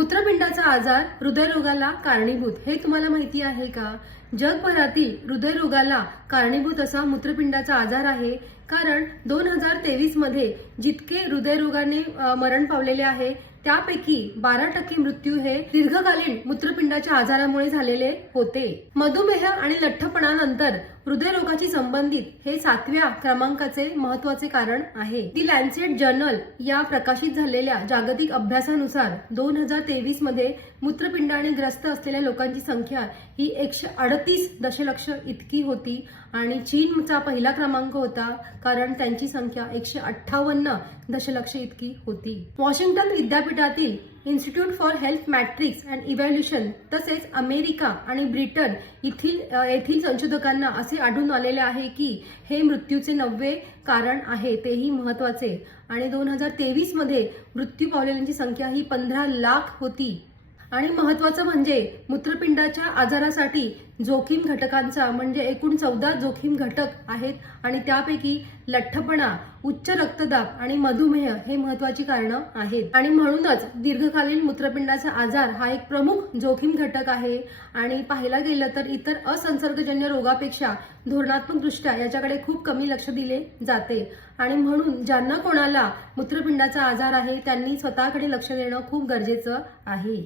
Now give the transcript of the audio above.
मूत्रपिंडाचा आजार हृदयरोगाला कारणीभूत हे तुम्हाला माहिती आहे का? जगभरातील हृदयरोगाला कारणीभूत असा मूत्रपिंडाचा आजार आहे. कारण दोन हजार तेवीसमध्ये जितके हृदयरोगाने मरण पावलेले आहे त्यापैकी बारा टक्के मृत्यू हे दीर्घकालीन मूत्रपिंडाच्या आजारामुळे झालेले होते. मधुमेह आणि लठ्ठपणानंतर हृदयरोगाशी संबंधित हे सातव्या क्रमांकाचे महत्त्वाचे कारण आहे. दी लॅन्सेट जर्नल या प्रकाशित झालेल्या जागतिक अभ्यासानुसार दोन हजार तेवीसमध्ये मूत्रपिंडाने ग्रस्त असलेल्या लोकांची संख्या ही एकशे अडतीस दशलक्ष इतकी होती आणि चीनचा पहिला क्रमांक होता कारण त्यांची संख्या एकशे अठ्ठावन्न दशलक्ष इतकी होती. वॉशिंग्टन विद्यापीठातील institute for health metrics and evaluation तसेच अमेरिका आणि ब्रिटन येथील येथील संशोधकांना असे आढळून आलेले आहे की हे मृत्यूचे नववे कारण आहे तेही महत्त्वाचे आणि दोन हजार तेवीसमध्ये मृत्यू पावलेल्यांची संख्या ही पंधरा लाख होती. आणि महत्वाचं म्हणजे मूत्रपिंडाच्या आजारासाठी जोखीम घटकांचा म्हणजे एकूण चौदा जोखीम घटक आहेत आणि त्यापैकी लठ्ठपणा उच्च रक्तदाब आणि मधुमेह हे महत्वाची कारणं आहेत. आणि म्हणूनच दीर्घकालीन मूत्रपिंडाचा आजार हा एक प्रमुख जोखीम घटक आहे. आणि पाहायला गेलं तर इतर असंसर्गजन्य रोगापेक्षा धोरणात्मक दृष्ट्या याच्याकडे खूप कमी लक्ष दिले जाते. आणि म्हणून ज्यांना कोणाला मूत्रपिंडाचा आजार आहे त्यांनी स्वतःकडे लक्ष देणं खूप गरजेचं आहे.